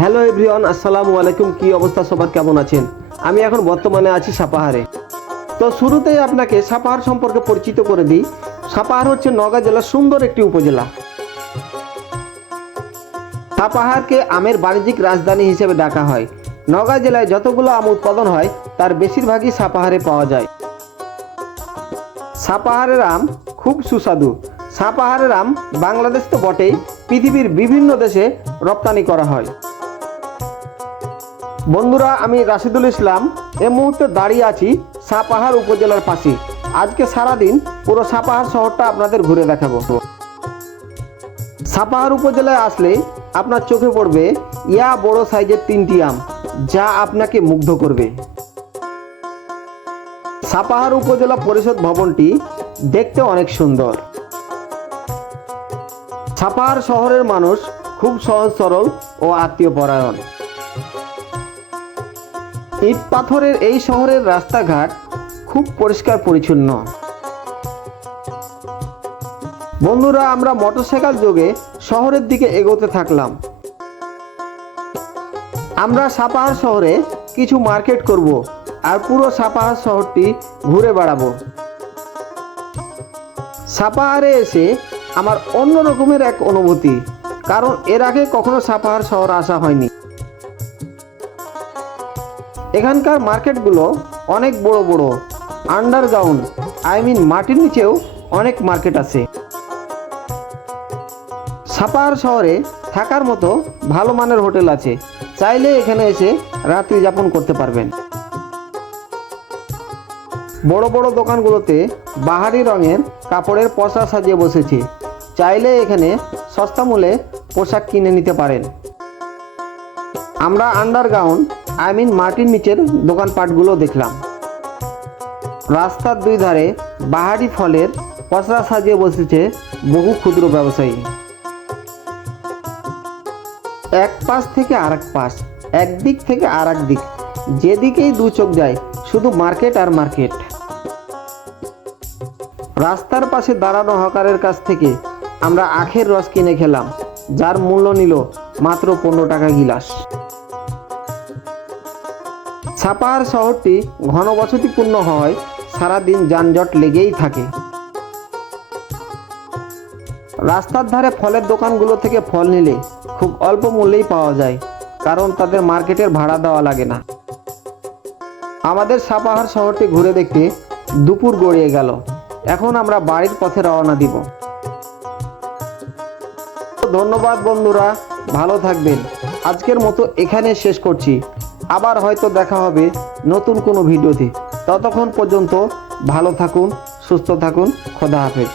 Hello everyone, আসসালামু আলাইকুম। কি অবস্থা সবার, কেমন আছেন? আমি এখন বর্তমানে আছি সাপাহারে। তো শুরুতেই আপনাকে সাপাহার সম্পর্কে পরিচিত করে দিই। সাপাহার হচ্ছে নওগাঁ জেলার সুন্দর একটি উপজেলা। সাপাহারকে আমের বাণিজ্যিক রাজধানী হিসেবে ডাকা হয়। নওগাঁ জেলায় যতগুলো আম উৎপাদন হয় তার বেশিরভাগই সাপাহারে পাওয়া যায়। সাপাহারের আম খুব সুস্বাদু। সাপাহারের আম বাংলাদেশ তো বটেই, পৃথিবীর বিভিন্ন দেশে রপ্তানি করা হয়। বন্ধুরা, আমি রাশিদুল ইসলাম এই মুহূর্তে দাঁড়িয়ে আছি সাপাহার উপজেলার পাশে। আজকে সারাদিন পুরো সাপাহার শহরটা আপনাদের ঘুরে দেখাবো। সাপাহার উপজেলায় আসলে আপনার চোখে পড়বে ইয়া বড় সাইজের 3টি আম, যা আপনাকে মুগ্ধ করবে। সাপাহার উপজেলা পরিষদ ভবনটি দেখতে অনেক সুন্দর। সাপাহার শহরের মানুষ খুব সহজ সরল ও আত্মীয় পরায়ণ। ইট পাথরের এই শহরের রাস্তাঘাট খুব পরিষ্কার পরিচ্ছন্ন। বন্ধুরা, আমরা মোটরসাইকেল যোগে শহরের দিকে এগোতে থাকলাম। আমরা সাপাহার শহরে কিছু মার্কেট করব আর পুরো সাপাহার শহরটি ঘুরে বেড়াবো। সাপাহারে এসে আমার অন্য রকমের এক অনুভূতি, কারণ এর আগে কখনো সাপাহার শহর আসা হয়নি। এখানকার মার্কেটগুলো অনেক বড় বড়, আন্ডারগ্রাউন্ড, মাটির নিচেও অনেক মার্কেট আছে। সাপাহার শহরে থাকার মতো ভালো মানের হোটেল আছে, চাইলে এখানে এসে রাত্রি যাপন করতে পারবেন। বড় বড় দোকানগুলোতে বাহারি রঙের কাপড়ের পসরা সাজিয়ে বসেছে, চাইলে এখানে সস্তা মূল্যে পোশাক কিনে নিতে পারেন। আমরা আন্ডারগ্রাউন্ড মাটির নিচের দোকানপাটগুলো দেখলাম। রাস্তার দুই ধারে বাহারি ফলের পসরা সাজিয়ে বসেছে বহু ক্ষুদ্র ব্যবসায়ী। এক পাশ থেকে আর এক পাশ, একদিক থেকে আর এক দিক, যেদিকেই দু চোখ যায় শুধু মার্কেট আর মার্কেট। রাস্তার পাশে দাঁড়ানো হকারের কাছ থেকে আমরা আখের রস কিনে খেলাম, যার মূল্য নিল মাত্র 15 টাকা গিলাস। সাপাহার শহরটি ঘনবসতিপূর্ণ হওয়ায় সারাদিন যানজট লেগেই থাকে। রাস্তার ধারে ফলের দোকানগুলো থেকে ফল নিলে খুব অল্প মূল্যেই পাওয়া যায়, কারণ তাদের মার্কেটের ভাড়া দেওয়া লাগে না। আমাদের সাপাহার শহরটি ঘুরে দেখতে দুপুর গড়িয়ে গেল। এখন আমরা বাড়ির পথে রওনা দিব। ধন্যবাদ বন্ধুরা, ভালো থাকবেন। আজকের মতো এখানে শেষ করছি। আবার হয়তো দেখা হবে নতুন কোনো ভিডিওতে। ততক্ষণ পর্যন্ত ভালো থাকুন, সুস্থ থাকুন। খোদা হাফেজ।